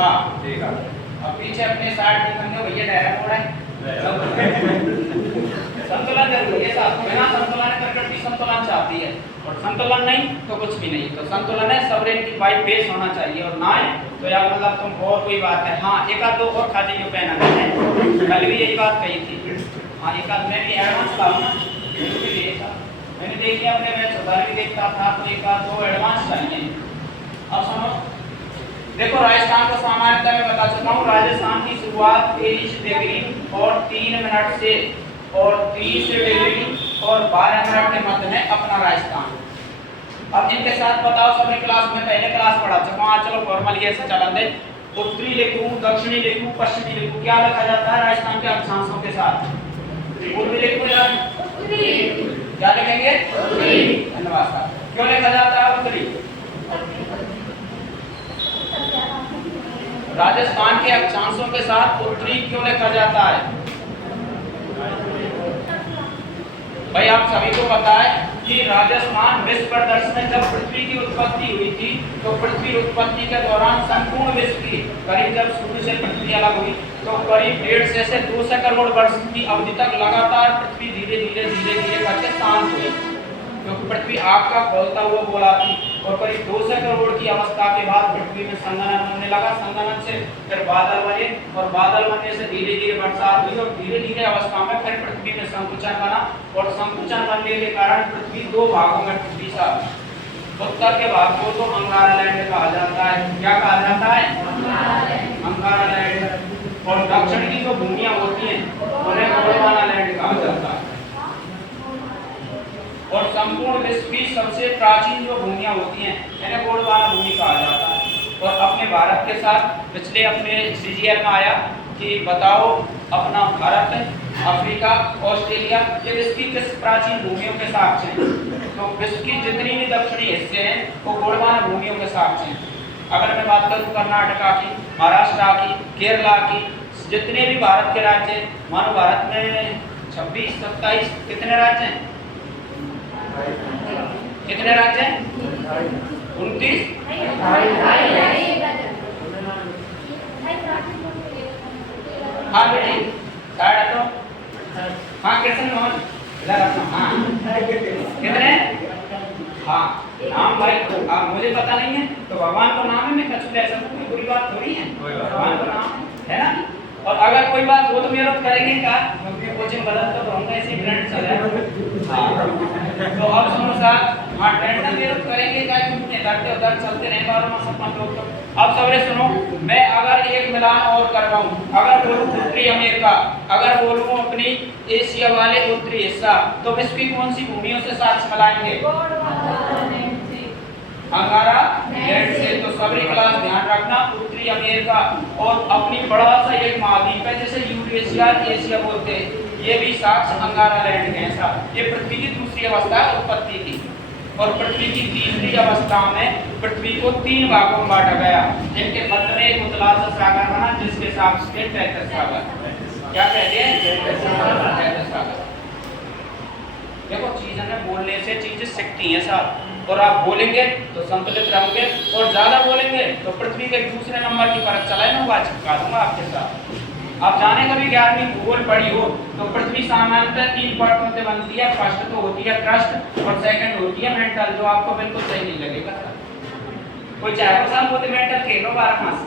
हाँ ठीक है। अब पीछे अपने साइड दिखेंगे भैया डायरेक्ट मोड़ है संतुलन जरूरी है साहब, बिना संतुलन प्रकृति संतुलन चाहती है और संतुलन नहीं तो कुछ भी नहीं। तो संतुलन है सबरेन की बाई बेस होना चाहिए और ना है तो यार मतलब तुम और कोई बात है। हाँ एक आध दो और खा जाइए पहना मैंने कल भी यही बात कही थी। हाँ एक आध मैं भी एडवांस लाऊँ ना इसलिए मैंने देखी अपने मैं सुधार भी देखता था तो एक आध दो एडवांस चाहिए। अब सुनो देखो राजस्थान को सामान्यतः मैं बता चुका हूँ। राजस्थान की शुरुआत 23 डिग्री और 3 मिनट से और 30 डिग्री और 12 मिनट के मध्य में अपना राजस्थान। अब इनके साथ बताओ सभी क्लास में पहले क्लास पढ़ा चुका हूँ। चलो फॉर्मल ये से चलन दे उत्तरी लिखूं दक्षिणी लिखूं पश्चिमी लिखूं क्या लिखा जाता है राजस्थान के अक्षांशों के साथ? पूर्वी लिखूं या उत्तरी? क्या लिखेंगे? उत्तरी। धन्यवाद सर। क्यों लिखा जाता है उत्तरी? राजस्थान के अक्षांशों के साथ उत्तरी क्यों लिखा जाता है? भाई आप सभी को पता है कि राजस्थान विश्व प्रदर्शन में जब पृथ्वी की उत्पत्ति हुई थी तो पृथ्वी उत्पत्ति के दौरान संपूर्ण विश्व की करीब जब सूर्य से पृथ्वी अलग हुई तो करीब 1.5 से 200 करोड़ वर्ष की अवधि तक लगातार पृथ्वी धीरे धीरे करके शांत हुई क्योंकि पृथ्वी आग का खोलता हुआ गोला थी और करीब 200 करोड़ की अवस्था के बाद पृथ्वी में संघनन होने लगा। संघनन से फिर बादल बने और बादल बनने से धीरे धीरे बरसात हुई और धीरे धीरे अवस्था में फिर पृथ्वी में संकुचन बना और संकुचन बनने के कारण पृथ्वी दो भागों में टूटी सा। उत्तर के भाग को तो अंगारा लैंड कहा जाता है। क्या कहा जाता है? अंगारा लैंड। और दक्षिण की जो भूमियां होती हैं उन्हें गोंडवाना लैंड कहा जाता है। और संपूर्ण विश्व की सबसे प्राचीन जो भूमियां होती हैं इन्हें गोंडवाना भूमि कहा जाता है। और अपने भारत के साथ पिछले अपने सीजीएल में आया कि बताओ अपना भारत अफ्रीका ऑस्ट्रेलिया ये विश्व की किस प्राचीन भूमियों के साक्ष्य हैं? तो विश्व की जितनी भी दक्षिणी हिस्से हैं वो गोंडवाना भूमियों के साक्ष्य हैं। अगर मैं बात करूँ कर्नाटका की, महाराष्ट्र की, केरला की, जितने भी भारत के राज्य हैं मानो भारत में 26 27 कितने राज्य हैं? कितने राज्य हैं? 29। हाँ बेटी साइड हटो। हाँ कृष्ण मोहन इधर अपना। हाँ कितने? हाँ नाम भाई मुझे पता नहीं है तो भगवान का नाम है। मैं कछुआ ऐसा कोई बुरी बात थोड़ी है, भगवान का नाम है ना। और अगर कोई बात हो तो मेरा करेंगे क्या क्योंकि कोचिंग बदल तो रहूंगा इसी ट्रेंड चल रहा है। तो अब सुनो साहब हाँ ट्रेंड में मेरा करेंगे क्या क्योंकि इधर उधर चलते नहीं बारों में सब लोग। तो अब सबरे सुनो मैं अगर एक मिलान और करवाऊं अगर बोलूं उत्तरी अमेरिका अगर बोलूं अपनी एशिया वाले उत्तरी हिस्सा तो विश्व की कौन सी भूमियों से साक्ष्य मिलाएंगे? अंगारा लैंड से। तो सभी क्लास ध्यान रखना उत्तरी अमेरिका और अपनी बड़ा सा एक महाद्वीप है जिसे यूरेशिया एशिया बोलते हैं ये भी साक्ष्य अंगारा लैंड के हैं साहब। ये पृथ्वी की दूसरी अवस्था है उत्पत्ति की और पृथ्वी की तीसरी अवस्था में पृथ्वी को 3 भागों में बांटा गया जिनके मध्य में एक उतला सा सागर बना जिसके साक्ष्य के तैतस सागर। क्या कहते हैं? तैतस सागर। देखो चीजें ना बोलने से चीजें सीखती हैं साहब और आप बोलेंगे तो संतुलित रहोगे और ज्यादा बोलेंगे तो पृथ्वी के दूसरे नंबर की परत चलाए मैं बात चिपका दूंगा आपके साथ। आप जाने कभी 11वीं भूगोल पढ़ी हो तो पृथ्वी सामान्यतः 3 परतों से बनती है। फर्स्ट तो होती है क्रस्ट और सेकंड होती है मेंटल जो आपको बिल्कुल सही नहीं लगेगा। कोई चाहे तो साहब बोलते मेंटल खेलो 12 मास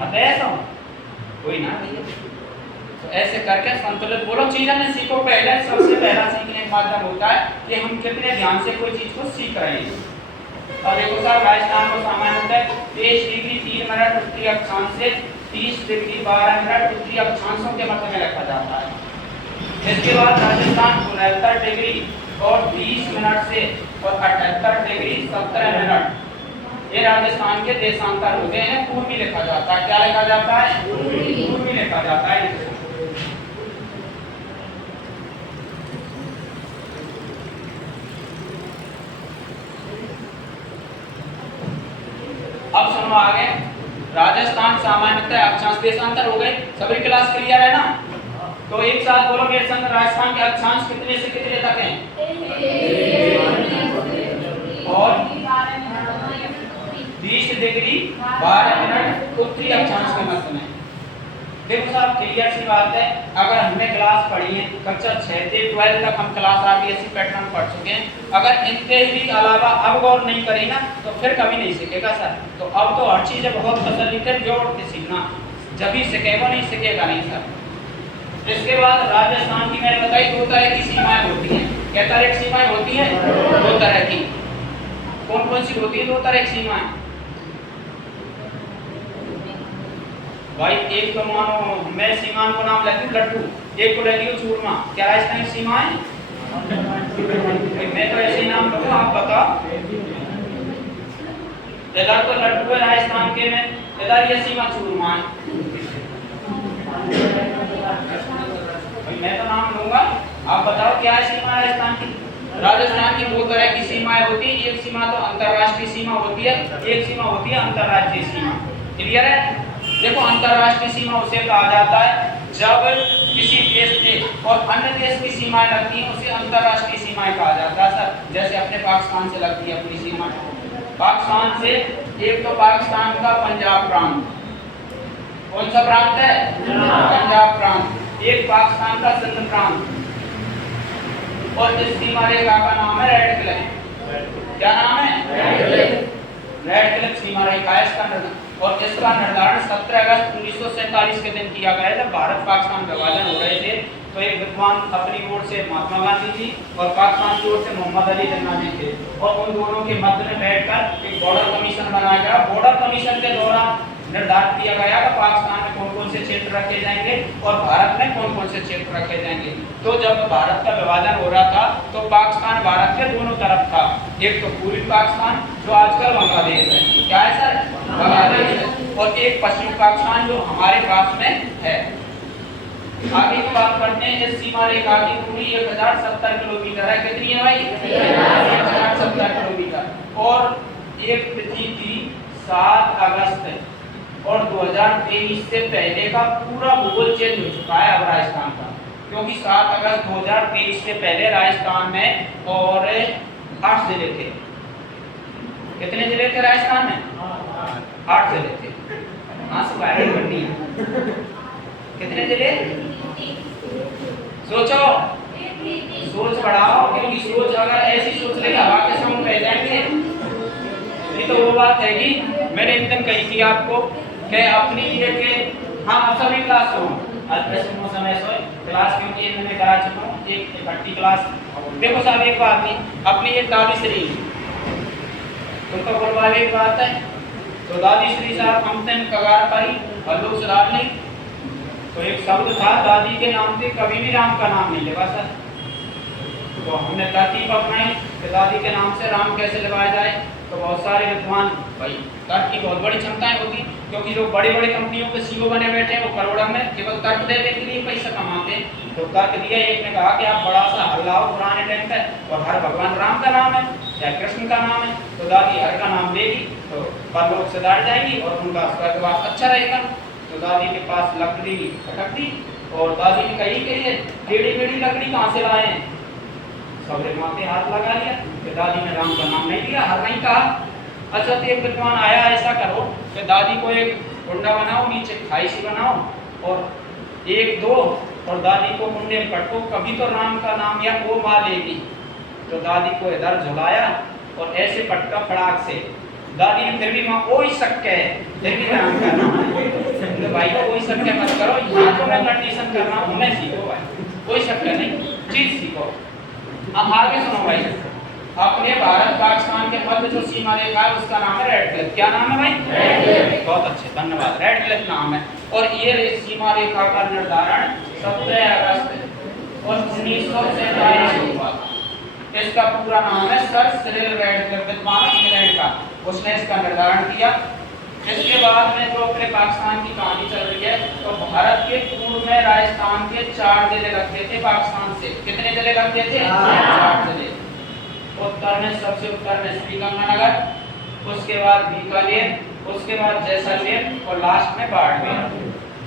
अतः ऐसा कोई ना भैया। तो ऐसे करके संतुलित बोलो चीजें ने सीखो। पहले सबसे पहला सीखने का माध्यम होता है कि हम कितने ध्यान से कोई चीज को सीख रहे हैं। और देखो साहब राजस्थान को सामान्यतः 23 डिग्री 3 मिनट उत्तरी अक्षांश से 30 डिग्री 12 मिनट उत्तरी अक्षांशों के मध्य में रखा जाता है। इसके बाद राजस्थान 69 डिग्री और 20 मिनट से और 78 डिग्री 17 मिनट ये राजस्थान के देशांतर होते हैं। पूर्वी लिखा जाता है। क्या लिखा जाता है? पूर्वी लिखा जाता है। अब सुनो आगे राजस्थान सामान्यतः अक्षांश देशांतर हो गए। सभी क्लास क्लियर है ना? तो एक साथ बोलो मेरे संग राजस्थान के अक्षांश कितने से कितने तक हैं? और 20 डिग्री 12 मिनट उत्तरी अक्षांश के मध्य में। देखो साहब क्लियर सी बात है, अगर हमने क्लास पढ़ी है कक्षा 6 से 12 तक हम क्लास आरबीएससी पैटर्न पढ़ चुके हैं, अगर इनके ही अलावा अब गौर नहीं करी ना तो फिर कभी नहीं सीखेगा सर। तो अब तो हर चीज़ बहुत तसल्ली से जोड़ के सीखना, जब ही सीखेगा नहीं सीखेगा नहीं सर। इसके बाद राजस्थान की मैंने बताई 2 तरह की सीमाएं होती हैं। क्या तरह की सीमाएं होती हैं? 2 तरह की। कौन कौन सी होती है 2 तरह की सीमाएं? भाई एक तो मानो मैं सीमान को नाम लेती हूँ लड्डू, एक को लेती हूँ चूरमा। क्या राजस्थान की सीमा है? मैं तो ऐसे ही नाम लूंगा, आप बताओ। इधर तो लड्डू है राजस्थान के में, इधर ये सीमा चूरमा है। भाई मैं तो नाम लूंगा, आप बताओ क्या है सीमा राजस्थान की? राजस्थान की 2 तरह की सीमाएं होती है। एक सीमा तो अंतरराष्ट्रीय सीमा होती है, एक सीमा होती है अंतरराज्यीय सीमा। क्लियर है? देखो अंतरराष्ट्रीय सीमा उसे कहा जाता है जब किसी देश से और अन्य देश की सीमाएं लगती हैं, उसे अंतरराष्ट्रीय सीमाएं कहा जाता है सर। जैसे अपने पाकिस्तान से लगती है अपनी सीमा, पाकिस्तान से एक तो पाकिस्तान का पंजाब प्रांत, कौन सा प्रांत है? पंजाब प्रांत। एक पाकिस्तान का सिंध प्रांत, और इस सीमा रेखा का नाम है रेड क्लिफ। क्या नाम है? रेड क्लिफ सीमा रेखा है इसका। और इसका निर्धारण 17 अगस्त 1947 के दिन किया गया जब भारत पाकिस्तान विभाजन हो रहे थे। तो एक विद्वान अपनी ओर से महात्मा गांधी जी और पाकिस्तान की ओर से मोहम्मद अली जिन्ना जी थे, और उन दोनों के मध्य में बैठकर एक बॉर्डर कमीशन बनाया गया। बॉर्डर कमीशन के दौरान निर्धारित किया गया कि पाकिस्तान में कौन कौन से क्षेत्र रखे जाएंगे और भारत में कौन कौन से क्षेत्र रखे जाएंगे। तो जब भारत का विभाजन हो रहा था तो पाकिस्तान भारत के दोनों तरफ था। एक तो पूर्वी पाकिस्तान जो आजकल बांग्लादेश है, क्या है सर? बांग्लादेश है। और एक पश्चिमी पाकिस्तान जो हमारे पास में है। आगे की बात करते हैं। इस सीमा रेखा की दूरी 1070 किलोमीटर है। कितनी है भाई? 1070 किलोमीटर। और एक तिथि थी 7 अगस्त और 2023 से पहले का पूरा भूगोल चेंज हो चुका है अब राजस्थान का, क्योंकि 7 अगस्त 2023 से पहले राजस्थान में और 8 जिले थे। कितने जिले थे राजस्थान में? 8 जिले थे। कहाँ से वायरल करनी है? कितने जिले? सोचो, सोच बढ़ाओ, क्योंकि सोच अगर ऐसी सोच लेके हवा के समूह रह जाएंगे। ये तो वो बात है कि मैंने एक दिन कही थी आपको कि अपनी ये के हाँ सभी क्लास हो आज वैसे मौसम ऐसा है क्लास, क्योंकि मैंने करा चुका हूँ एक इकट्ठी क्लास। देखो साहब एक बात नहीं, अपनी ये दादी श्री तुमको बोलवाले एक बात है। तो दादी श्री साहब हम तेन कगार पाई और लोग सुधार नहीं। तो एक शब्द था दादी के नाम से कभी भी राम का नाम नहीं लेगा सर। तो हमने तरकीब अपनाई कि दादी के नाम से राम कैसे लगाया जाए। तो बहुत सारे विद्वान भाई तर्क की बहुत बड़ी क्षमताएं होती, क्योंकि जो बड़ी बड़ी कंपनियों के सीईओ बने बैठे हैं वो करोड़ों में केवल तर्क देने के लिए पैसा कमाते हैं। तो तर्क दिया, एक ने कहा कि आप बड़ा सा हल्लाओ पुराने टाइम पे और हर भगवान राम का नाम है या कृष्ण का नाम है, तो दादी हर का नाम लेगी तो परलोक से दाड़ जाएगी और उनका स्वर्गवास अच्छा रहेगा। तो दादी के पास लकड़ी अटक दी और दादी ने कही कि ये टेढ़ी मेढ़ी लकड़ी कहाँ से लाए हैं। सबरे माथे हाथ लगा लिया कि दादी ने राम का नाम नहीं लिया, हर नहीं कहा। अच्छा तो एक विद्वान आया, ऐसा करो कि दादी को एक कुंडा बनाओ, नीचे खाई सी बनाओ और 1 2 और दादी को कुंडे में पटको, कभी तो राम का नाम या वो माँ लेगी। तो दादी को इधर झुलाया और ऐसे पटका फड़ाक से। दादी ने फिर भी माँ कोई शक है, फिर भी राम का नाम है। तो भाई को कोई शक मत करो, यहाँ तो मैं कंडीशन कर रहा हूँ, मैं सीखो भाई, कोई शक नहीं, चीज सीखो। अब आगे सुनो भाई, अपने भारत पाकिस्तान के मध्य जो सीमा रेखा है उसका नाम है रेड क्लिफ। क्या नाम है भाई? Red Cliff. बहुत अच्छे, धन्यवाद। रेड क्लिफ नाम है। और ये सीमा रेखा का निर्धारण 17 अगस्त और 1947 को हुआ। इसका पूरा नाम है सर सिरिल रैडक्लिफ, विद्वान इंग्लैंड का, उसने इसका निर्धारण किया। इसके बाद में जो अपने पाकिस्तान की कहानी चल रही है, तो भारत के पूर्व में राजस्थान के 4 जिले लगते थे पाकिस्तान से। कितने जिले लगते थे? 4 जिले। उत्तर में सबसे उत्तर में श्रीगंगानगर, उसके बाद बीकानेर, उसके बाद जैसलमेर और लास्ट में बाड़मेर।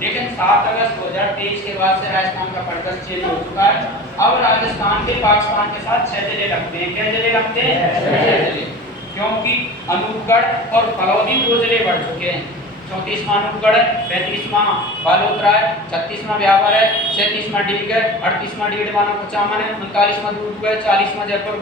लेकिन 7 अगस्त 2023 के बाद से राजस्थान का परिदृश्य चेंज हो चुका है। अब राजस्थान के पाकिस्तान के साथ 6 जिले लगते हैं। क्या जिले लगते हैं? 6 जिले, क्योंकि अनूपगढ़ और फलौदी 2 जिले बढ़ चुके हैं। 34वां अनूपगढ़ है, 35वां बालोतरा है, 36वां ब्यावर है, 37वां डीग है, 38वां डीडवाना कुचामन है, 39वां दूधू है, 40वां जयपुर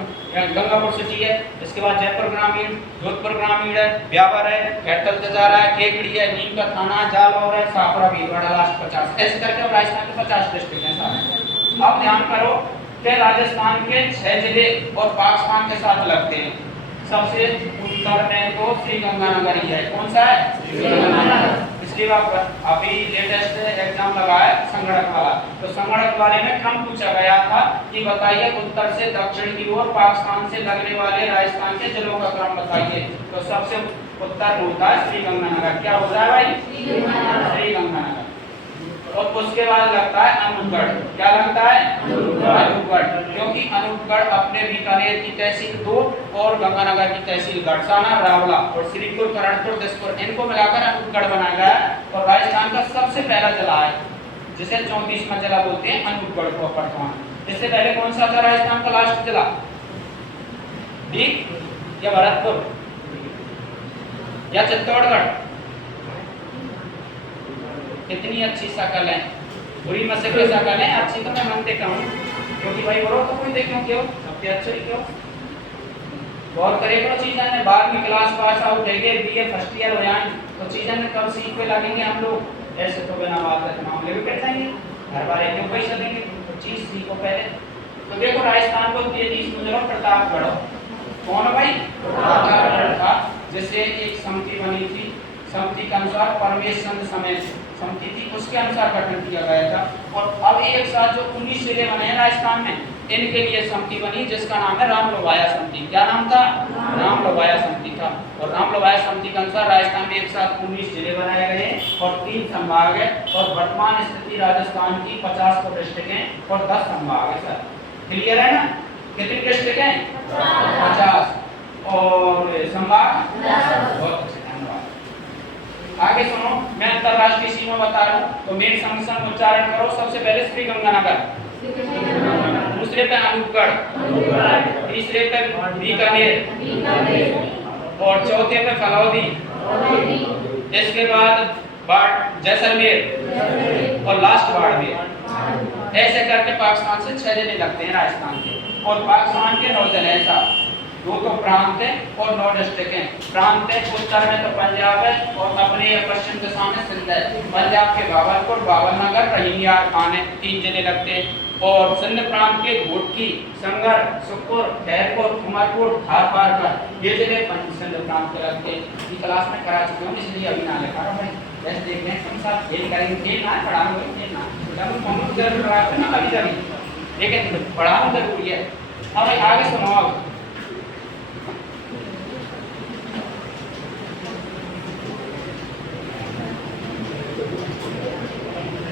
गंगापुर सिटी है। इसके बाद जयपुर ग्रामीण, जोधपुर ग्रामीण है, ब्यावर है, कैटल जजारा है, केकड़ी है, नीम का थाना, जालौर है, सापरा भीलवाड़ा लास्ट 50। ऐसे करके राजस्थान के 50 डिस्ट्रिक्ट हैं सारे। अब ध्यान करो कि राजस्थान के 6 जिले और पाकिस्तान के साथ लगते हैं। सबसे उत्तर में तो श्री गंगानगर ही है। कौन सा है? श्री गंगानगर। इसके बाद अभी लेटेस्ट एग्जाम लगा है संगणक वाला, तो संगणक वाले में क्रम पूछा गया था कि बताइए उत्तर से दक्षिण की ओर पाकिस्तान से लगने वाले राजस्थान के जिलों का क्रम बताइए। तो सबसे उत्तर होता है श्री गंगानगर। क्या होता है भाई? श्री गंगानगर। और उसके बाद लगता है अनूपगढ़। क्या लगता है? अनूपगढ़, क्योंकि अनूपगढ़ अपने बीकानेर की तहसील 2 और गंगानगर की तहसील गढ़साना, रावला और श्रीपुर, करणपुर, दिसपुर, इनको मिलाकर अनूपगढ़ बनाया गया है। और राजस्थान का सबसे पहला जिला है जिसे 34वां जिला बोलते हैं, अनूपगढ़ को वर्तमान। इससे पहले कौन सा था राजस्थान का लास्ट जिला? ठीक या भरतपुर या चित्तौड़गढ़? इतनी अच्छी शकल है, बुरी मत से कोई शकल है, अच्छी तो मैं मानते कहूँ, क्योंकि भाई बोलो तो कोई देखो क्यों सबके अच्छे ही क्यों बहुत करे को चीज़ें ने 12वीं क्लास पास आउट है, बीए फर्स्ट ईयर हो जाए तो चीज़ें ने कब सीख पे लगेंगे हम लोग। ऐसे तो बिना बात है मामले भी कर जाएंगे, हर बार एक पैसा देंगे तो चीज़ सीखो पहले। तो देखो राजस्थान को 33 गुजरो प्रतापगढ़। कौन भाई? प्रतापगढ़ था, जिससे एक समिति बनी थी। समिति के अनुसार परमेश चंद्र समेत समिति थी, उसके अनुसार गठन किया गया था। और अब एक साथ जो 19 जिले बने हैं राजस्थान में, इनके लिए समिति बनी जिसका नाम है राम लोवाया समिति। क्या नाम था? राम लोवाया समिति था। और राम लोवाया समिति के अनुसार राजस्थान में एक साथ 19 जिले बनाए गए और 3 संभाग है। और वर्तमान स्थिति राजस्थान की 50 को डिस्ट्रिक्ट है और 10 संभाग है। सर क्लियर है ना? कितनी डिस्ट्रिक्ट है? 50 और संभाग 10। आगे सुनो, मैं अंतरराष्ट्रीय सीमा बता रहा हूँ, तो मेरे संग संग उच्चारण करो। सबसे पहले श्री गंगानगर, दूसरे पे अनूपगढ़, तीसरे पे बीकानेर और चौथे पे फलौदी, इसके बाद जैसलमेर और लास्ट बाड़मेर। ऐसे करके पाकिस्तान से 6 जिले लगते हैं राजस्थान के। और पाकिस्तान के 9 जिले हैं साहब, 2 तो प्रांत है और 9 डिस्ट्रिक्ट हैं। प्रांत है उत्तर में तो पंजाब है और अपने पश्चिम दिशा में सिंध है। पंजाब के भावलपुर, भावलनगर, रहीमयार खान है, 3 जिले लगते हैं। और सिंध प्रांत के घोटकी, संगर, सुखपुर, खैरपुर, उमरपुर, थारपारकर, ये जिले सिंध प्रांत के लगते हैं। ये क्लास में करा चुके हूँ, इसलिए अभी ना लिखा रहा हूँ। जैसे देख रहे हैं साथ खेल करेंगे, खेलना है, पढ़ाना है, खेलना जरूर कराते ना कभी कभी, लेकिन पढ़ाना जरूरी है। अब आगे सुनो।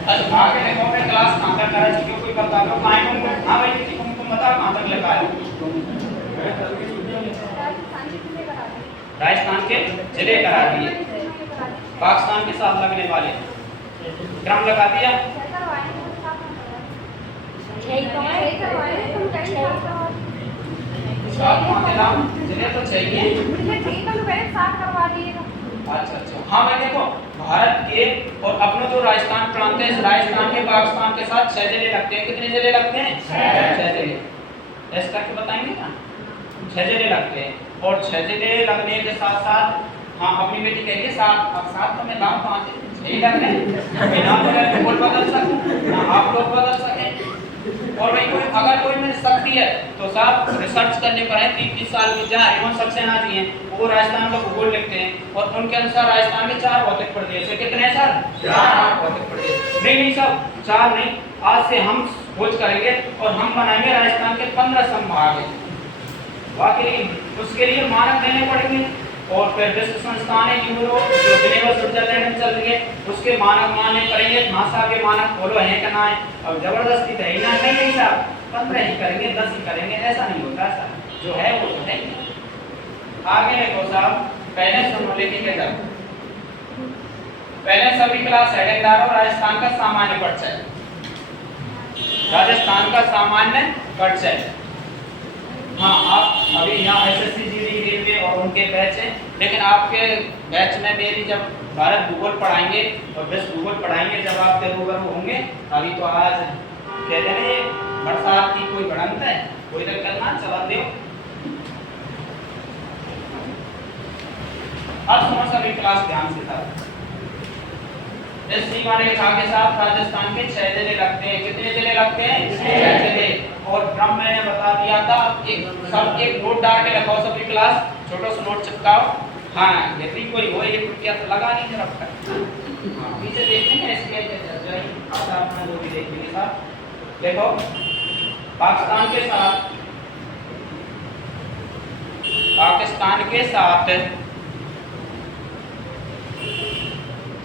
अच्छा आगे देखो मैं क्लास कहाँ तक करा चुकी हूँ, कोई बता दो कहाँ तुमको? हाँ भाई किसी को तुम बताओ कहाँ तक लगा है? राजस्थान के जिले करा दिए, पाकिस्तान के साथ लगने वाले क्रम लगा दिया। जिले तो चाहिए। अच्छा हाँ मैं देखो भारत के और अपना जो राजस्थान प्रांत है, इस राजस्थान के पाकिस्तान के साथ 6 जिले लगते हैं। कितने जिले लगते हैं? 6 जिले। ऐसे करके बताएंगे ना, 6 जिले लगते हैं। और 6 जिले लगने के साथ साथ हाँ अपनी बेटी कहिए 7, अब 7 तो मैं नाम 5 यही लग रहे हैं, बिना बोल बदल सकूं ना आप लोग बदल सकें। और भाई कोई अगर कोई में शक्ति है तो साहब रिसर्च करने पर है 3-3 साल में जहाँ हेमंत सक्सेना जी हैं वो राजस्थान का भूगोल लिखते हैं और उनके अनुसार राजस्थान में 4 भौतिक प्रदेश है। कितने सर? 4 भौतिक प्रदेश। नहीं सब 4 नहीं, आज से हम खोज करेंगे और हम बनाएंगे राजस्थान के 15 संभाग है। बाकी उसके लिए मानक देने पड़ेंगे और फिर विश्व संस्थान है यूरोप जो जिनेवा स्विट्जरलैंड में चल रही है उसके मानक मान्य करेंगे। भाषा के मानक फॉलो है कि ना है? अब जबरदस्ती तो है ना, नहीं साहब 15 ही करेंगे, 10 ही करेंगे, ऐसा नहीं होता साहब, जो है वो तो है। आगे देखो साहब, पहले सुनो लेकिन इधर पहले सभी क्लास हेडिंग डालो राजस्थान का सामान्य परिचय। राजस्थान का सामान्य परिचय। हाँ आप अभी यहाँ एसएससी जीडी रेलवे और उनके बैच है, लेकिन आपके बैच में मेरी जब भारत भूगोल पढ़ाएंगे और विश्व भूगोल पढ़ाएंगे, जब आप रूबरू होंगे, अभी तो आज कहते हैं बरसात की कोई बढ़ंत है, कोई दिक्कत ना, चला दो। अब सुनो सभी क्लास ध्यान से था। इस सीमा रेखा के साथ राजस्थान के 6 जिले लगते हैं। कितने जिले लगते हैं? 6 जिले। और क्रम मैंने बता दिया था, एक नोट डाल के रखो सभी क्लास, छोटा सा नोट चिपकाओ। हाँ, यदि कोई हो ये क्या तो लगा नहीं रखा। हाँ, पीछे देखेंगे इसके अच्छा अपना जो भी देखेंगे साहब। देखो पाकिस्तान के साथ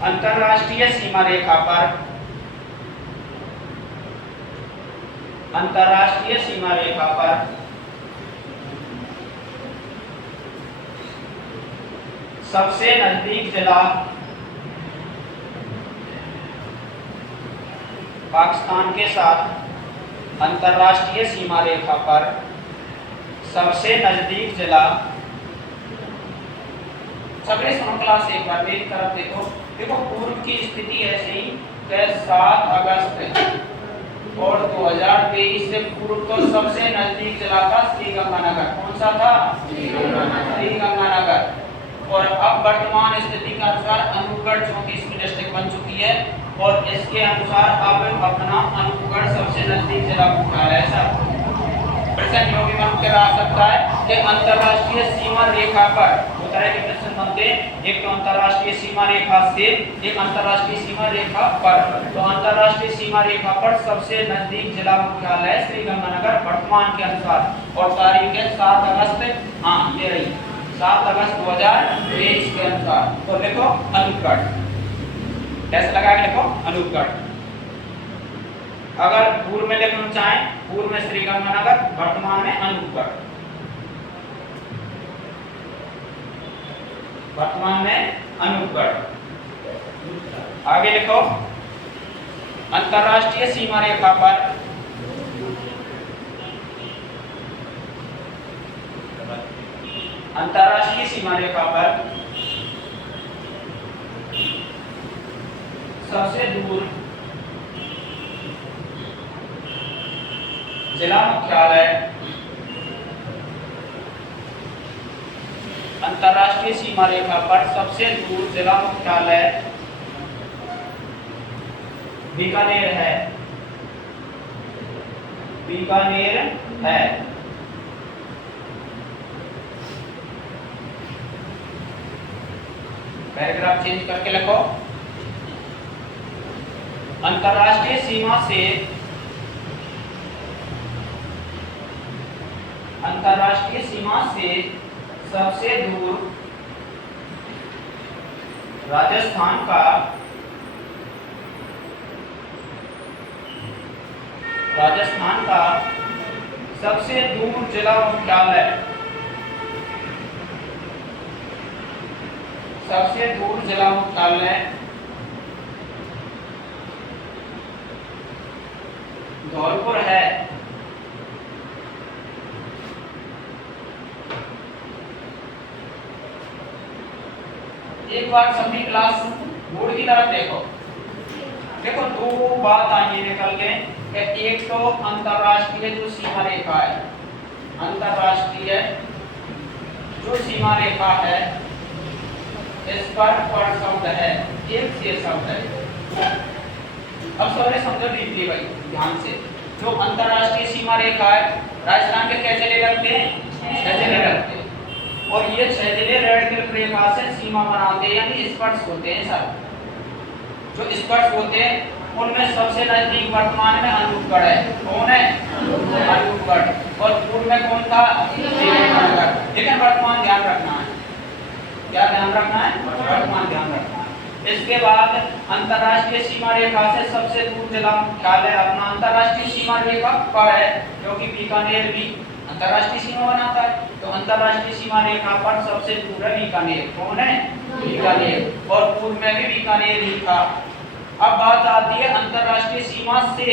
अंतरराष्ट्रीय सीमा रेखा पर सबसे नजदीक जिला पाकिस्तान के साथ अंतरराष्ट्रीय सीमा रेखा पर सबसे नजदीक जिला। सभी सुनो क्लास, एक बार मेरी तरफ देखो। देखो पूर्व की स्थिति ऐसे ही 7 अगस्त और 2023 से पूर्व तो सबसे नजदीक जिला था श्रीगंगानगर। कौन सा था? श्रीगंगानगर। और अब वर्तमान स्थिति के अनुसार अनूपगढ़ 34वीं डिस्ट्रिक्ट बन चुकी है, और इसके अनुसार अब अपना अनूपगढ़ सबसे नजदीक जिला मुख्यालय है। प्रश्न योगी मन के आ सकता है कि अंतरराष्ट्रीय सीमा रेखा पर होता है कि प्रश्न बनते हैं, एक तो अंतरराष्ट्रीय सीमा रेखा से, एक अंतरराष्ट्रीय सीमा रेखा पर। तो अंतरराष्ट्रीय सीमा रेखा पर सबसे नजदीक जिला मुख्यालय श्रीगंगानगर वर्तमान के अनुसार, और तारीख है 7 अगस्त। हाँ ये रही 7 अगस्त 2023 के अनुसार। तो लिखो अनूपगढ़, कैसे लगा के लिखो अनूपगढ़। अगर पूर्व में लिखना चाहें, पूर्व में श्रीगंगानगर, वर्तमान में अनूपगढ़। वर्तमान में अनूपगढ़। आगे लिखो अंतरराष्ट्रीय सीमा रेखा पर अंतरराष्ट्रीय सीमा रेखा पर सबसे दूर जिला मुख्यालय अंतरराष्ट्रीय सीमा रेखा पर सबसे दूर जिला मुख्यालय बीकानेर है। बीकानेर है। पैराग्राफ चेंज करके लिखो अंतरराष्ट्रीय सीमा से सबसे दूर राजस्थान का सबसे दूर जिला मुख्यालय धौलपुर है। एक बार सभी क्लास बोर्ड की तरफ देखो। देखो दो बात आई निकल के, एक तो अंतरराष्ट्रीय जो सीमा रेखा है, अंतरराष्ट्रीय जो सीमा रेखा है इस पर शब्द है, एक से शब्द है। अब सबने समझो डीपली भाई ध्यान से। जो अंतरराष्ट्रीय सीमा रेखा है, राजस्थान के क्या जिले लगते हैं? 6 जिले लगते हैं, और ये 6 जिले रेड क्लिप रेखा से सीमा बनाते हैं, यानी स्पर्श होते हैं सर। जो स्पर्श होते हैं उनमें सबसे नजदीक वर्तमान में अनूपगढ़ है। कौन है? अनूपगढ़। और पूर्व में कौन था? श्रीगंगानगर। लेकिन वर्तमान ध्यान रखना है। क्या ध्यान रखना है? वर्तमान ध्यान रखना है। इसके बाद अंतरराष्ट्रीय सीमा रेखा से सबसे दूर जिला मुख्यालय अपना अंतरराष्ट्रीय सीमा रेखा पर है, क्योंकि बीकानेर भी अंतरराष्ट्रीय सीमा बनाता है। तो अंतरराष्ट्रीय सीमा रेखा पर सबसे दूर है बीकानेर। कौन है? बीकानेर। और पूर्व में भी बीकानेर ही था। अब बात आती है अंतरराष्ट्रीय सीमा से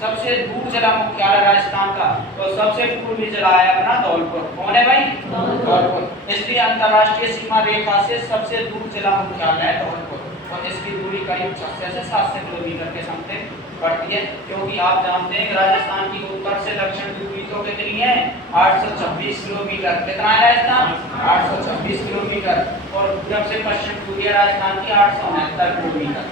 सबसे दूर जिला मुख्यालय राजस्थान का, तो सबसे पूर्वी जिला है अपना धौलपुर। कौन है भाई? धौलपुर। इसलिए अंतर्राष्ट्रीय सीमा रेखा से सबसे दूर जिला मुख्यालय है धौलपुर और इसकी दूरी करीब 600 से 700 किलोमीटर के समथिंग पड़ती है, क्योंकि आप जानते हैं राजस्थान की उत्तर से दक्षिण दूरी तो कितनी है 826 किलोमीटर। कितना है राजस्थान 826 किलोमीटर और पूरब से पश्चिम दूरी है राजस्थान की 869 किलोमीटर।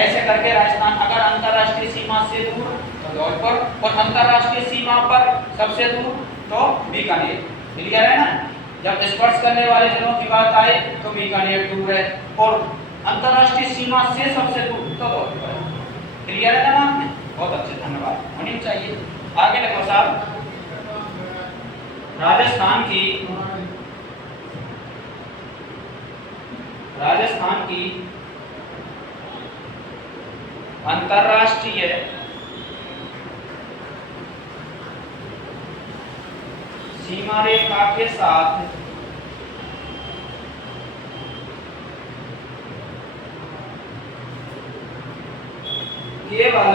ऐसे करके राजस्थान अगर अंतर्राष्ट्रीय सीमा से दूर तो धौलपुर और अंतर्राष्ट्रीय सीमा पर सबसे दूर तो बीकानेर। क्लियर है ना? जब स्पर्श करने वाले जिलों की बात आए तो बीकानेर दूर है और अंतर्राष्ट्रीय सीमा से सबसे दूर तो धौलपुर है। क्लियर है ना? आपने बहुत अच्छे, धन्यवाद होनी चाहिए। आगे देखो साहब, राजस्थान की अंतर्राष्ट्रीय सीमा रेखा के साथ केवल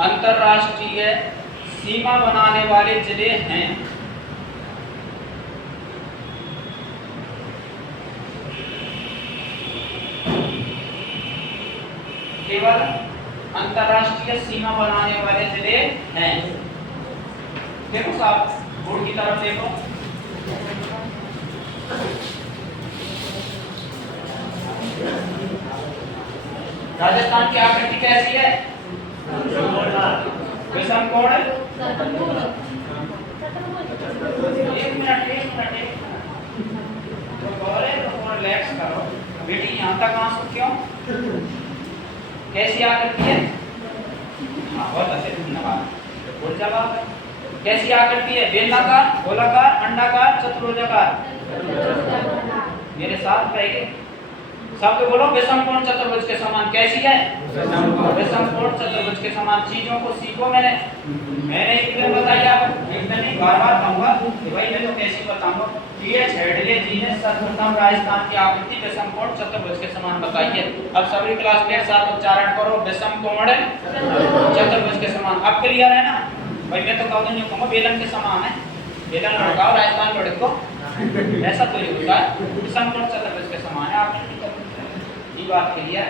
अंतर्राष्ट्रीय सीमा बनाने वाले जिले हैं। केवल अंतर्राष्ट्रीय सीमा बनाने वाले जिले हैं। देखो साहब बोर्ड की तरफ देखो, राजस्थान की आकृति कैसी है? विषम कोण। एक मिनट तो रिलैक्स करो बेटी, यहाँ तक आंसू क्यों? कैसी आकृति है? बहुत अच्छे, धन्यवाद। बोल जवाब कैसी आकृति है? बेलनाकार, गोलाकार, अंडाकार, चतुर्भुजाकार? मेरे साथ कहिए, शब्द बोलो। विषम कोण चतुर्भुज के समान कैसी है? विषम कोण चतुर्भुज के समान। चीजों को सीखो। मैंने एक दिन बताया, एक दिन नहीं बार कहूंगा कि भाई मैं तो कैसी बताऊंगा। सर्वप्रथम राजस्थान की आकृति विषम कोण चतुर्भुज के समान बताइए। अब सभी क्लास मेरे साथ उच्चारण करो, विषम कोण चतुर्भुज के समान। अब क्लियर है ना? भाई मैं तो नहीं कहूंगा बेलन के समान है, बेलन लड़का और राजस्थान लड़को, ऐसा तो नहीं होता है। विषम कोण चतुर्भुज के समान है। आप ये बात क्लियर?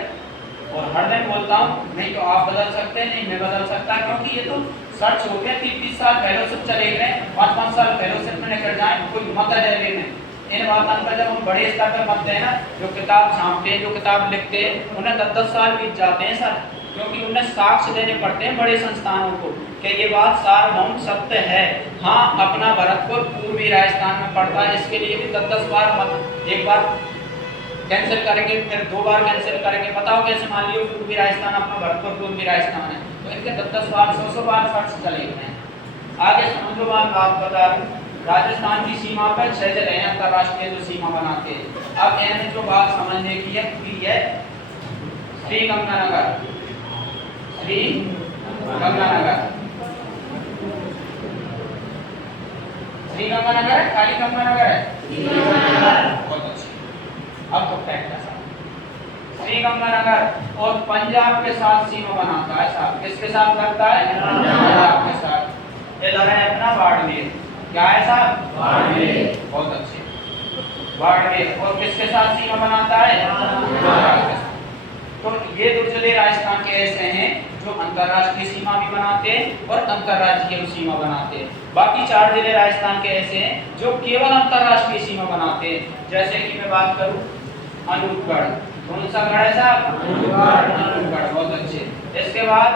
और हर दिन बोलता हूँ, नहीं तो आप बदल सकते हैं, नहीं मैं बदल सकता, क्योंकि ये तो सर्च हो गया। 30 साल पहले से चले गए, 5-5 साल पहले से मैंने कर जाए, कोई मत है में इन बातों पर जब हम बड़े स्तर पर मत हैं ना, जो किताब छापते हैं, जो किताब लिखते हैं, उन्हें 10-10 साल बीत जाते हैं सर, क्योंकि उन्हें साक्ष्य देने पड़ते हैं बड़े संस्थानों को कि ये बात सार्वभौम सत्य है। हाँ, अपना भरतपुर पूर्वी राजस्थान में पड़ता है, इसके लिए भी 10-10 बार मत, एक बार कैंसिल करेंगे, फिर 2 बार कैंसिल करेंगे। बताओ कैसे? मान लियो पूर्वी राजस्थान अपना भरतपुर पूर्वी राजस्थान है, तो इनके 10-10 बार 100 बार सर्च चले गए हैं। आगे समझो बात बता रहा हूँ। राजस्थान की सीमा पर 6 जिले हैं अंतर्राष्ट्रीय जो सीमा बनाते हैं। अब इन्हें जो बात समझने की है पूरी है, श्री गंगानगर, श्री गंगानगर, श्री गंगानगर है, खाली गंगानगर है, बहुत अच्छी। अब तो फैक्ट है साहब, श्री गंगानगर और पंजाब के साथ सीमा बनाता है साहब। किसके साथ लगता है? पंजाब के साथ। इधर है अपना बाड़मेर, क्या है साहब? बाड़मेर, बहुत अच्छे, बाड़मेर। और किसके साथ सीमा बनाता है? पंजाब के साथ। तो ये 2 जिले राजस्थान के ऐसे हैं जो अंतर्राष्ट्रीय सीमा भी बनाते हैं और अंतर्राज्यीय सीमा बनाते हैं। बाकी 4 जिले राजस्थान के ऐसे हैं जो केवल अंतर्राष्ट्रीय सीमा बनाते हैं। जैसे कि मैं बात करूं अनूपगढ़, कौन सा गढ़ है साहब? अनूपगढ़, बहुत अच्छे। इसके बाद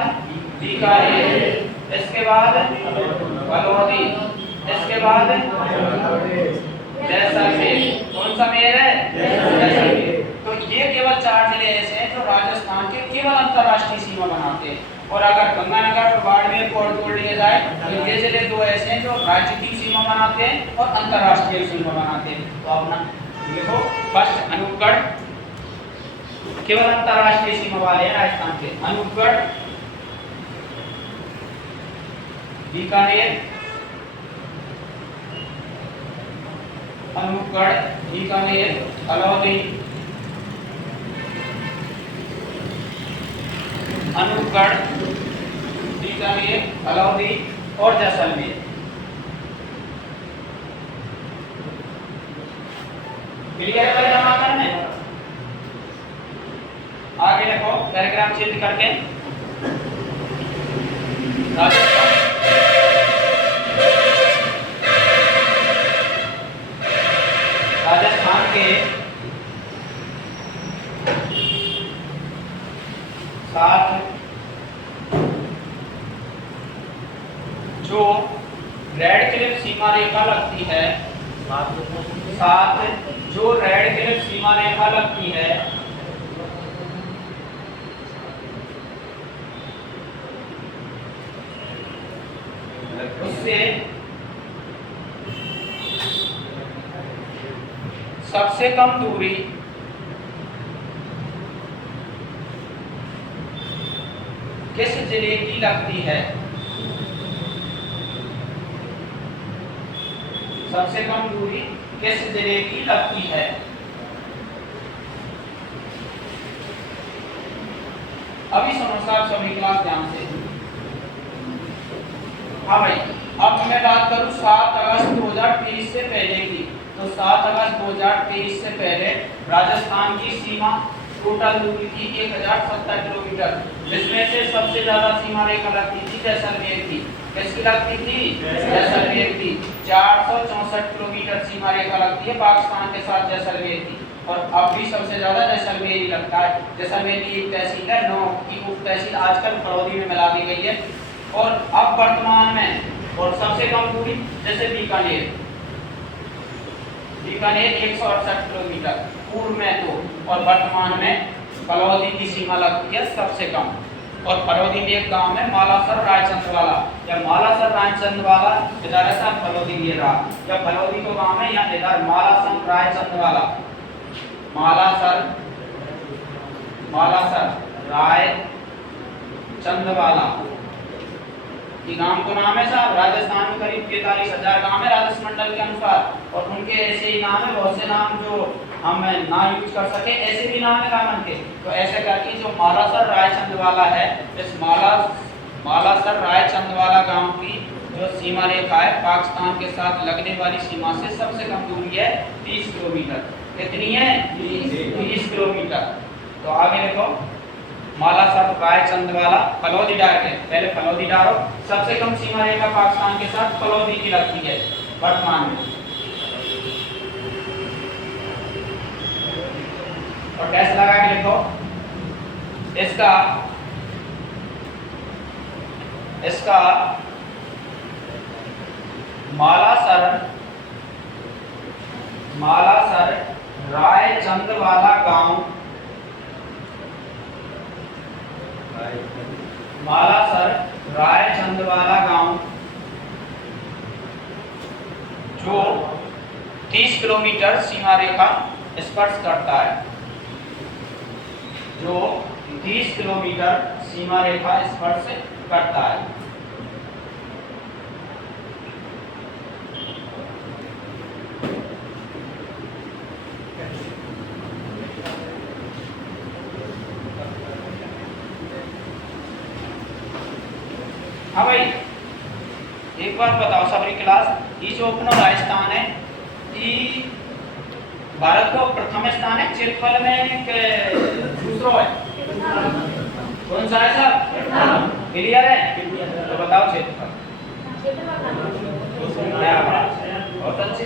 बीकानेर, इसके बाद बलौदी, इसके बाद जैसलमेर। कौन सा मेर है? जैसलमेर। तो ये केवल 4 जिले ऐसे हैं जो राजस्थान के केवल अंतर्राष्ट्रीय सीमा बनाते हैं। और अगर गंगानगर और बाड़मेर को जोड़ लिया जाए तो ये जिले 2 ऐसे हैं जो राज्य की सीमा बनाते हैं और अंतर्राष्ट्रीय सीमा बनाते हैं। तो अपना देखो, फर्स्ट अनूपगढ़ केवल अंतर्राष्ट्रीय सीमा वाले हैं राजस्थान के। अनूपगढ़, बीकानेर, अनूपगढ़, बीकानेर, अलौली, अनूपगढ़, बीकानेर, फलौदी और जैसलमेर। क्लियर है भाई नामांकन में? आगे देखो पैराग्राफ चेंज करके राजस्थान के 7 जो रेड क्लिफ सीमा रेखा लगती है, 7 जो रेड क्लिफ सीमा रेखा लगती है उससे सबसे कम दूरी किस जिले की लगती है? सबसे कम दूरी किस जिले की लगती है? अभी सुनो साहब सभी क्लास ध्यान से। हाँ भाई, अब मैं बात करूं 7 अगस्त 2023 से पहले की, तो 7 अगस्त 2023 से पहले राजस्थान की सीमा टोटल दूरी थी 1070 किलोमीटर, जिसमें से सबसे ज्यादा सीमा रेखा लगती थी जैसलमेर की। किसकी लगती थी? जैसलमेर की। 464 किलोमीटर सीमा रेखा लगती है पाकिस्तान के साथ जैसलमेर की, और अब भी सबसे ज्यादा जैसलमेर ही लगता है। जैसलमेर की एक तहसील है, 9 की उप तहसील आजकल फलौदी में मिला दी गई है। और अब वर्तमान में और सबसे कम दूरी जैसे बीकानेर 168 किलोमीटर पूर्व में, तो और वर्तमान में फलौदी की सीमा लगती है सबसे कम। और फलौदी में एक गांव है मालासर रायचंदवाला, या मालासर रायचंदवाला इधर ऐसा फलौदी ये रहा, या फलौदी तो गांव है, या इधर मालासर रायचंदवाला, मालासर रायचंदवाला ये गांव को नाम है साहब। राजस्थान में करीब 43,000 गांव है राजस्व मंडल के अनुसार, और उनके ऐसे ही नाम है, बहुत से नाम जो हम ना यूज कर सके ऐसे भी नाम है रामन के। तो ऐसे करके जो मालासर रायचंदवाला है, इस मालासर रायचंदवाला गांव की जो सीमा रेखा है पाकिस्तान के साथ लगने वाली सीमा से सबसे कम दूरी है 30 किलोमीटर। कितनी है? 30 किलोमीटर। तो आगे देखो मालासर रायचंदवाला फलौदी डाल के, पहले फलौदी डालो। सबसे कम सीमा रेखा पाकिस्तान के साथ फलौदी की लगती है वर्तमान में। और टेस्ट लगा के देखो इसका मालासर रायचंदवाला गांव, मालासर रायचंदवाला गांव जो 30 किलोमीटर सीमा रेखा स्पर्श करता है, जो 30 किलोमीटर सीमा रेखा स्पर्श करता है। हाँ भाई, एक बार बताओ सभी क्लास, ये जो अपना राजस्थान है ये भारत का प्रथम स्थान है क्षेत्रफल में के दूसरा है? कौन सा है साहब? क्लियर है? तो बताओ क्षेत्रफल। बहुत अच्छे।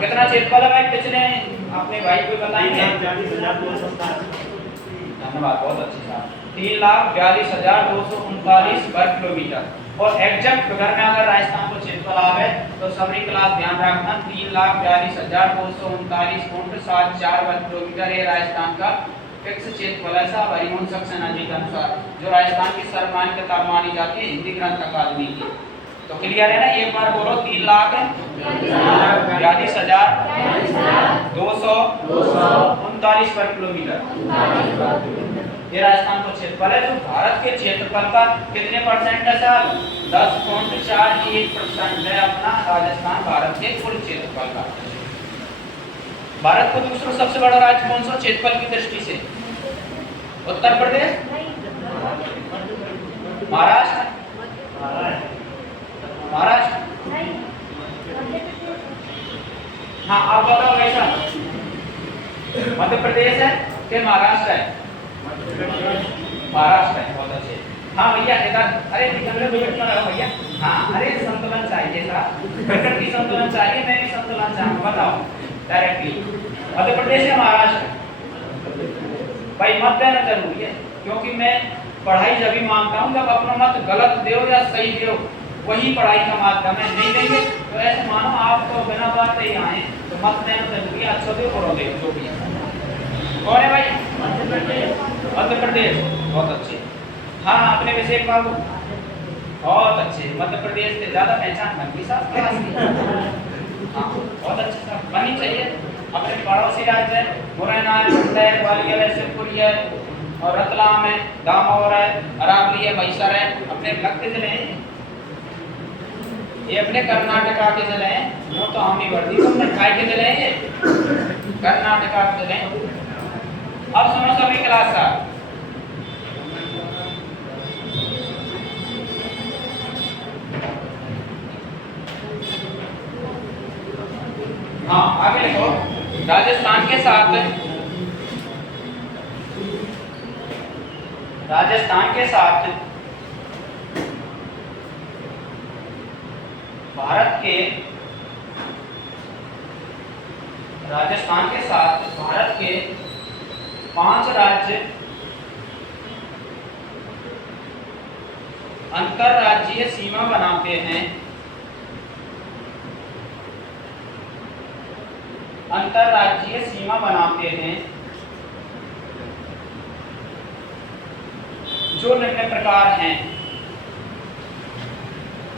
कितना क्षेत्रफल है भाई? पिछले अपने भाई को बताएंगे। धन्यवाद, बहुत अच्छी साहब। 3,42,239 वर्ग किलोमीटर। और एग्जैक्ट फिगर में अगर राजस्थान को क्षेत्रफल आवे तो सभी क्लास ध्यान रखना 3,42,239.74 वर्ग किलोमीटर ये राजस्थान का फिक्स क्षेत्रफल है साहब, हरिमोहन सक्सेना जी के अनुसार, जो राजस्थान की सर्वमान्य किताब मानी जाती है हिंदी ग्रंथ अकादमी की। तो क्लियर है ना? एक बार बोलो 3,42,239 वर्ग किलोमीटर ये राजस्थान का क्षेत्रफल है, जो भारत के क्षेत्रफल का कितने परसेंट है साहब? 10.41% है अपना राजस्थान भारत के कुल क्षेत्रफल का। भारत को दूसरा सबसे बड़ा राज्य कौन सा क्षेत्रफल की दृष्टि से? उत्तर प्रदेश। महाराष्ट्र, महाराष्ट्र। हाँ आप बताओ कैसा, मध्य प्रदेश है कि महाराष्ट्र है? महाराष्ट्र है, बहुत अच्छे। हाँ भैया इधर, अरे विकेट में रहो भैया। हाँ अरे संतुलन चाहिए था, प्रकृति संतुलन चाहिए, मैं भी संतुलन चाहूँ, बताओ डायरेक्टली मध्य प्रदेश या महाराष्ट्र? भाई मत देना जरूरी है, क्योंकि मैं पढ़ाई जब भी मांगता हूँ जब अपना मत गलत दो या सही दो, वही पढ़ाई का माध्यम है। नहीं देंगे तो ऐसे मानो आप तो बिना बात ही आए, तो मत देना जरूरी है। अच्छा दो करो दे जो भी है। कौन है भाई? मध्य प्रदेश। मध्य प्रदेश, बहुत अच्छे। हाँ अपने अभिषेक बाबू बहुत अच्छे, मध्य प्रदेश से ज्यादा पहचान बन गई साहब क्लास की। हाँ बहुत अच्छे साहब बननी चाहिए। अपने पड़ोसी राज्य है, मुरैना है, ग्वालियर है, शिवपुरी है, और रतलाम है, दामोदर है, अरावली है, मैसर है, अपने लगते जिले हैं ये, अपने कर्नाटका के जिले हैं। वो तो हम ही वर्दी तो अपने काय के जिले हैं ये, कर्नाटका के जिले हैं। अब सुनो सभी क्लास का, हाँ आगे लिखो। राजस्थान के साथ, राजस्थान के साथ भारत के, राजस्थान के साथ भारत के 5 राज्य अंतरराज्यीय सीमा बनाते हैं। अंतरराज्यीय सीमा बनाते हैं जो निम्न प्रकार हैं,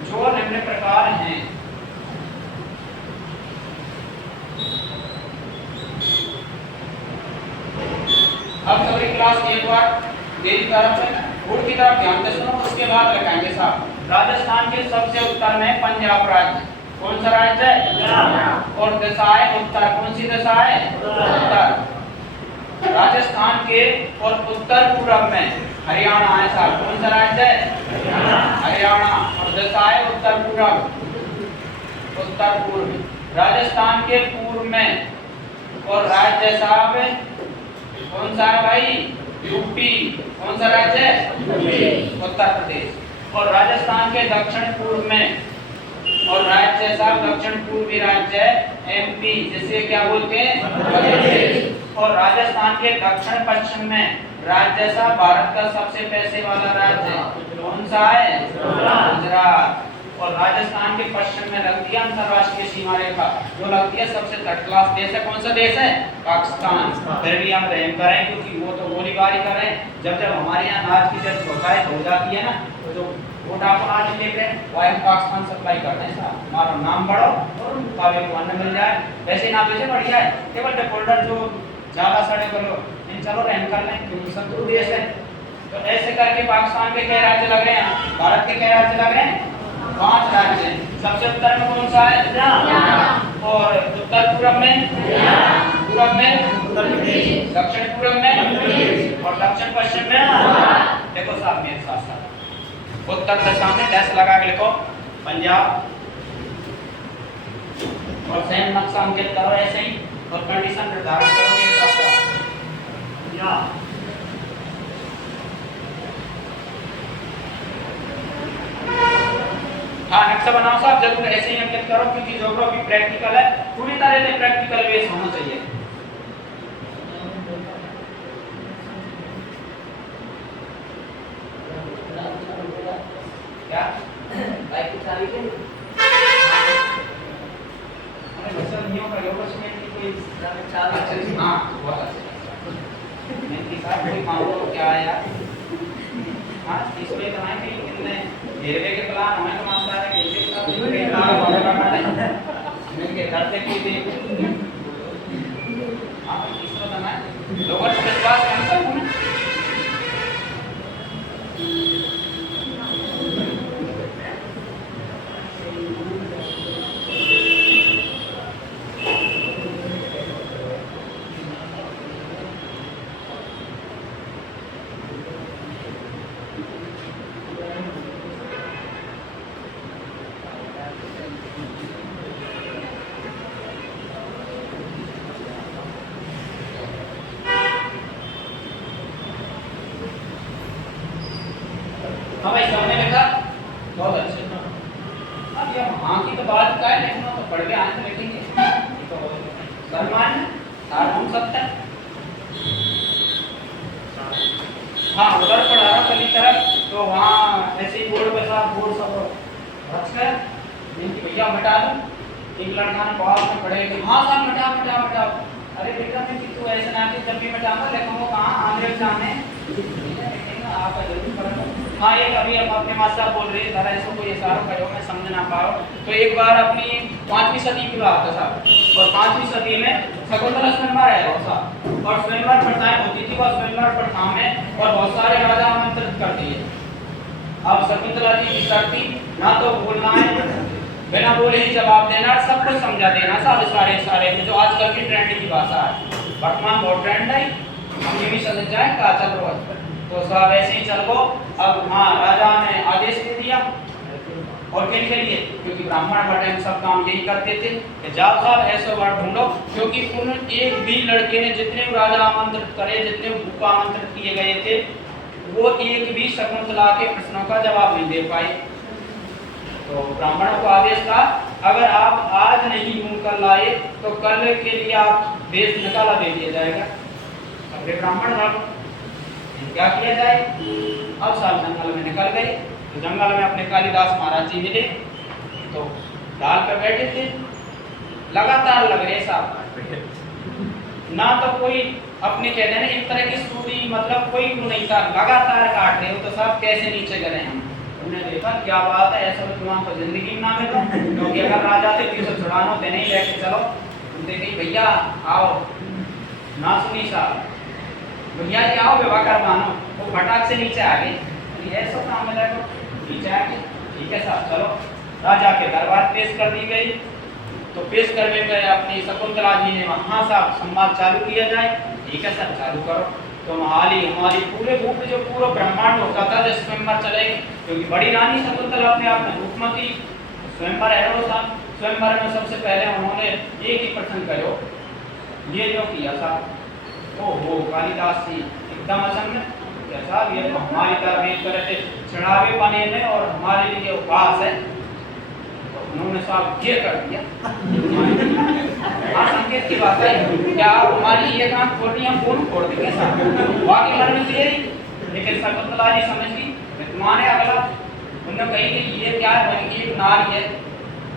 जो निम्न प्रकार हैं। अब सभी क्लास एक बार मेरी तरफ से बोर्ड की तरफ ध्यान से सुनो, उसके बाद लिखाएंगे साहब। राजस्थान के सबसे उत्तर में पंजाब राज्य, कौन सा राज्य है? और दिशा है उत्तर, कौन सी दिशा है? उत्तर। राजस्थान के और उत्तर पूर्व में हरियाणा है साहब, कौन सा राज्य है? हरियाणा, और दिशा है उत्तर पूर्व, उत्तर पूर्व। राजस्थान के पूर्व में और राज्य साहब कौन सा है भाई? यूपी, कौन सा राज्य है? उत्तर प्रदेश। और राजस्थान के दक्षिण पूर्व में और राज्य साहब दक्षिण पूर्वी राज्य है एमपी, जिसे क्या बोलते हैं? मध्य प्रदेश। और राजस्थान के दक्षिण पश्चिम में राज्य साहब भारत का सबसे पैसे वाला राज्य कौन सा है? गुजरात। और राजस्थान के पश्चिम में लगती है अंतरराष्ट्रीय सीमा रेखा, जो लगती है सबसे तट क्लास देश है, कौन सा देश है? पाकिस्तान। फिर भी हम रहम करें, क्योंकि वो तो गोलीबारी कर रहे हैं। जब जब हमारे यहाँ अनाज की जब बहुतायत हो जाती है ना, तो जो वोट आप आज ले रहे हैं वो हम पाकिस्तान सप्लाई करते हैं साहब। हमारा नाम बढ़ो और मुताबिक अन्न मिल जाए, वैसे ना भेजे बढ़िया है। केवल डिफॉल्टर जो ज्यादा सड़े बोलो इन चलो रहम कर लें, क्योंकि शत्रु देश है। तो ऐसे करके पाकिस्तान के कई राज्य लग रहे हैं, भारत के कई राज्य लग रहे हैं? 5 राज्य हैं। सबसे उत्तर में कौन सा है? और उत्तर पूर्व में? पूर्व में उत्तर प्रदेश, दक्षिण पूर्व में और दक्षिण पश्चिम में? देखो साहब मेरे साथ साथ उत्तर दिशा में डैश लगा के लिखो पंजाब, और सेम नक्शा अंकित करो ऐसे ही, और कंडीशन निर्धारित करो मेरे साथ साथ। या हाँ नक्शा बनाओ साहब, जरूर ऐसे ही अंकित करो, क्योंकि ज्योग्राफी प्रैक्टिकल है, पूरी तरह से प्रैक्टिकल बेस होना चाहिए। क्या लाइक की चाबी के अरे बच्चा नियम का योगा में की कोई चाबी? हां बहुत अच्छा। मैं की साहब कोई मामला क्या है यार? हां इसमें तो है कि कितने रेलवे के प्लान हमें तो मानता है कि एक साथ रेलवे का वाला करना है, इनके घर से की थी। हां इसमें तो है लोगों को विश्वास कर सकूं ना। भाई सबने लिखा बहुत अच्छे। अब ये हाँ की तो बात का है, लेकिन तो पढ़ के आए तो लिखेंगे तो सम्मान सार हम सकते हैं। हाँ उधर पढ़ा रहा कल की तरफ, तो वहाँ ऐसे ही बोर्ड पे साहब बोर्ड सब रच कर इनकी भैया हटा दो। एक लड़का ने बहुत में पढ़े कि हाँ साहब हटा हटा हटा। अरे बेटा मैं कि तू ऐसे ना कि जब भी हटाऊंगा लिखूंगा कहाँ आगे एग्जाम है आपका जरूर पढ़ना। हाँ ये कभी हम अपने मास्टर साहब बोल रहे थे ऐसा कोई इशारा करो मैं समझ ना पा रहा हूँ। तो एक बार अपनी 5वीं सदी की बात है साहब, और 5वीं सदी में शकुंतला स्वयंवर है साहब, और स्वयंवर प्रथाएं होती थी, वह स्वयंवर प्रथा में और बहुत सारे राजा आमंत्रित कर दिए। अब शकुंतला जी की शक्ति ना तो बोलना है, बिना बोले ही जवाब देना, सब कुछ समझा देना साहब सारे में, जो आजकल की ट्रेंड की भाषा है। वर्तमान बहुत ट्रेंड है, हम भी समझ जाए क्या चल रहा है तो साहब ऐसे ही चल गो। अब हाँ राजा ने आदेश दे दिया, और किन के लिए? क्योंकि ब्राह्मण भट्ट सब काम यही करते थे कि जाओ साहब ऐसे वर ढूंढो, क्योंकि उन एक भी लड़के ने जितने राजा आमंत्रित करे, जितने भूख आमंत्रित किए गए थे, वो एक भी शकुंतला के प्रश्नों का जवाब नहीं दे पाए। तो ब्राह्मणों को आदेश था अगर आप आज नहीं ढूंढ कर लाए तो कल के लिए आप देश निकाला दे दिया जाएगा। अरे ब्राह्मण क्या किया जाए? अब साहब जंगल में निकल गए, तो जंगल में अपने कालिदास महाराज जी मिले, तो डाल पर बैठे थे, लगातार लग रहे साहब, ना तो कोई अपने कहते हैं ना एक तरह की सूरी, मतलब कोई नहीं था, लगातार काट रहे हो। तो साहब कैसे नीचे गिरे हम? उन्होंने देखा क्या बात है, ऐसा तो को जिंदगी में ना मिला, क्योंकि अगर राजा थे तो छुड़ानो थे नहीं लेके चलो। देखिए भैया आओ, ना सुनी साहब भैया जी आओ विवाह करवानो, वो फटाक से नीचे आ गए, ऐसा काम मिला तो नीचे आ गए। ठीक है साहब चलो, राजा के दरबार पेश कर दी गई। तो पेश करने में अपनी शकुंतला जी ने हाँ साहब संवाद चालू किया जाए। ठीक है सर चालू करो। तो हमारी पूरे भूप जो पूरा ब्रह्मांड होता था जब स्वयंवर चलेगी, क्योंकि बड़ी रानी शकुंतला अपने आप में रूपमती स्वयंवर है वो साहब। स्वयंवर में सबसे पहले उन्होंने एक ही प्रश्न करो, ये जो किया साहब, ओहो कालिदास जी एकदम अचंभ में कैसा, ये तो हमारी तरफ एक तरह से चढ़ावे पाने में और हमारे लिए उपवास है। तो उन्होंने साहब ये कर दिया संकेत की बात है, क्या हमारी ये काम खोल रही हम कौन खोल देंगे साहब, वाकई मन में दे रही। लेकिन शकुंतला जी समझ गई विद्वान है अगला। उन्होंने कही कि ये क्या है, एक नारी है।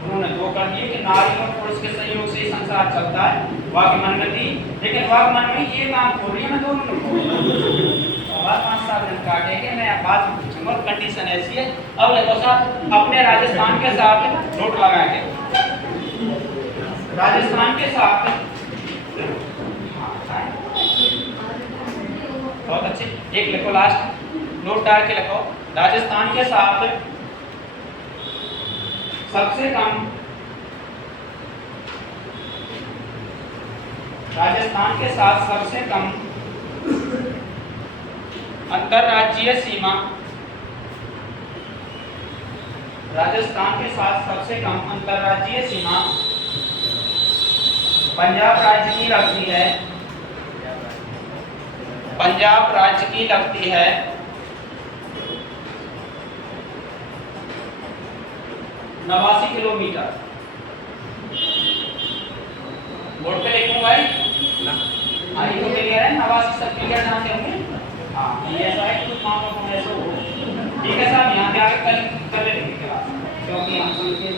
उन्होंने दो कर दिए कि नारी और पुरुष के संयोग से संसार चलता है, वाकई मन में थी। लेकिन वाकई मन में ये काम खोल रही है मैं दोनों और 5 साल दिन काटे कि मैं बात पूछूंगा, कंडीशन ऐसी है। अब देखो साहब अपने राजस्थान के साथ नोट लगा के, राजस्थान के साथ बहुत अच्छे एक लिखो, लास्ट नोट डाल के लिखो, राजस्थान के साथ सबसे कम, राजस्थान के साथ सबसे कम अंतरराज्यीय सीमा, राजस्थान के साथ सबसे कम अंतरराज्यीय सीमा पंजाब राज्य की लगती है, पंजाब राज्य की लगती है 89 किलोमीटर। बोर्ड पे लिखूंगा भाई ना, हाँ ये तो क्लियर है, 89 सब क्लियर जानते होंगे। हाँ ये ऐसा है कि कुछ मामलों में ऐसा हो। ठीक है साहब यहाँ पे आगे कर लेंगे क्लास, क्योंकि हम समझे